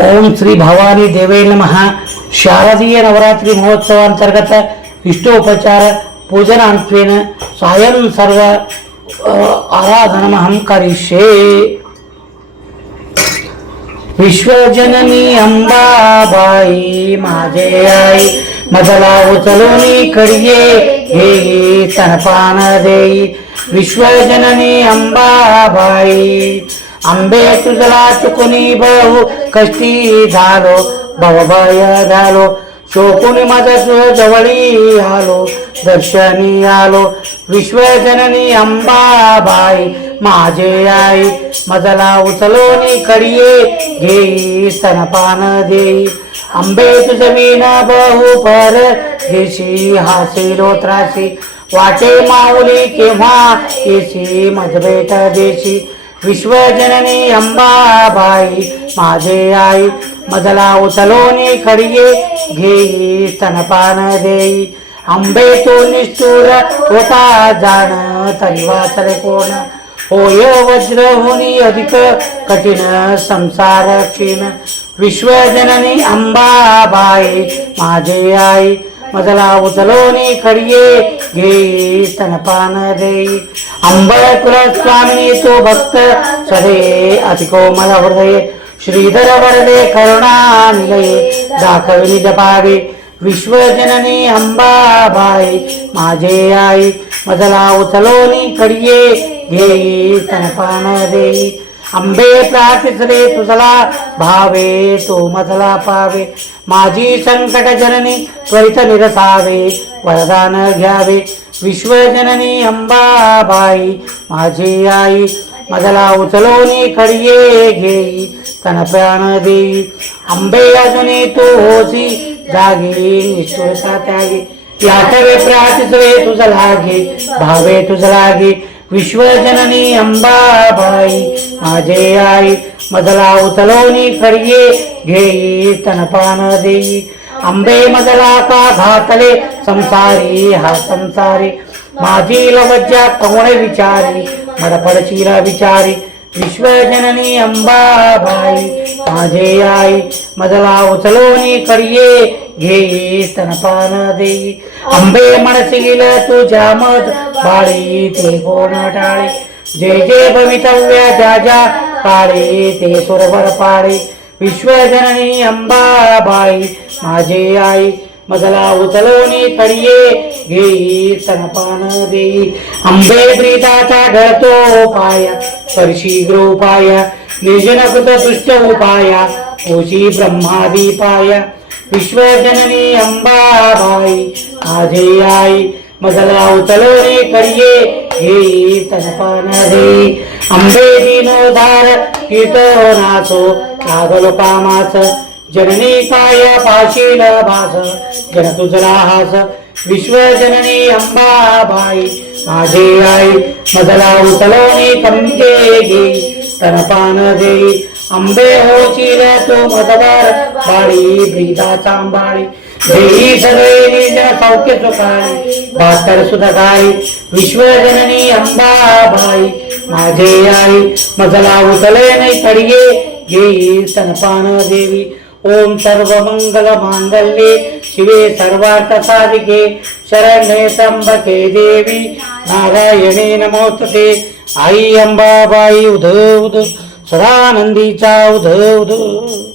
ओम श्री भवानी देवे नमः. शारदीय नवरात्री महोत्सवांतर्गत इष्टोपचार पूजनान्त्वेन सायं सर्व आराधनमहं करिष्ये. विश्वजननी अंबाबाई माझे आई मजला उचलून कडिये घेई स्तनपान देई. विश्वजननी अंबाबाई आंबे तुझला चुकुनी बहु कष्टी झालो भवभय झालो. शोकुनी माझा तुझ जवळी आलो दर्शनी आलो. विश्वजननी अंबाबाई माझे आई मजला उचलोनी कडिये घेई स्तनपान देई. आंबे तुझवीन बहु पर देशी हासिलो त्रासी वाटे माऊली केव्हा येशी मजबेट देशी. विश्वजननी अंबाबाई माझे आई मजला उचलोनी खडिये घेई स्तनपान देई. आंबे तो निष्ठुर होता जाण तरी वाचले कोण? होय वज्र होनी अधिक कठीण संसार क्षीण. विश्वजननी अंबाबाई माझे आई मजला उचलोनी खडिये घेई स्तनपान देई अंबळ कुलस्वामिनी तो भक्त सदे अतिकोमल हृदय श्रीधर वरदे करुणा निलये दाखविनी जपावे विश्वजननी अंबाबाई माझे आई मजला उचलोनी कडिये घे स्तनपान देई आंबे प्रातिसरे तुझला भावे तो मजला पावे. माझी संकट जननी त्वरित निरसावे वरदान घ्यावे. विश्वजननी अंबाबाई माझी आई मजला उचलोनी खडिये घेई स्तनपान देई. आंबे अजूनही तू होसी जागी निष्ठुरता त्यागी. यातवे प्रातिसरे तुझला लागे भावे तुझ लागे. विश्वजननी अंबाबाई माझे आई मजला उचलवणी खडये घेई स्तनपान देई आंबे मजला का घातले संसारी हा संसारी माझी लवज्जा कोण विचारी मडपड चिरा विचारी विश्वजननी घेई स्तनपान देई आंबे मनसील तुझ्या मध बाळी ते कोण टाळे जे जे भवितव्या ज्या ज्या काळे ते सुरभर पाळे विश्वजननी अंबाबाई माझे आई मजला उचलवणी कडिये घेई स्तनपान देई आंबे प्रीताचा घडतो पाया स्पर्शी गृपाया निर्जनकृत दुष्ट उपाया ओशी ब्रह्मादी पाया विश्वजननी अंबाबाई माझे आई मजला उचलवणे कडिये घेई स्तनपान देई आंबे दिनोधार कीर्तनाचो लागलो कामाच. जननी काय पाशील भास जन तुझला हास. विश्वजननी अंबाबाई माझे आई मजला उचलवणी कंके घेई स्तनपान देई ಅಂಬೆ ಹೋಚಿಲ ಮದವಾರ ಬಾಳಿ ಬ್ರೀದಾ ಚಾಂಬಾಳಿ ದೇಹಿ ಸರ್ವೇ ನಿರ್ಜನ ಸೌಖ್ಯ ಸುಖಾಯಿ ಭಾಸ್ಕರ ಸುಧಕಾಯಿ ವಿಶ್ವಜನನಿ ಅಂಬಾಬಾಯಿ ಮಾಜೇಯಾಯಿ ಮಸಲಾವು ತಲೆಯನೈ ತಡಿಗೆ ಜೇಯಿ ಸನಪಾನ ದೇವಿ ಓಂ ಸರ್ವಮಂಗಲ ಮಾಂಗಲ್ಯೆ ಶಿವೆ ಸರ್ವಾರ್ಥ ಸಾಧಿಕೆ ಶರಣೆ ಸಂಬಕೆ ದೇವಿ ನಾರಾಯಣೇ ನಮೋಸ್ತುತೆ ಆಯಿ ಅಂಬಾಬಾಯಿ ಉದ ಉದ आई अंबाबाई उध उध सदानंदीचा उध उध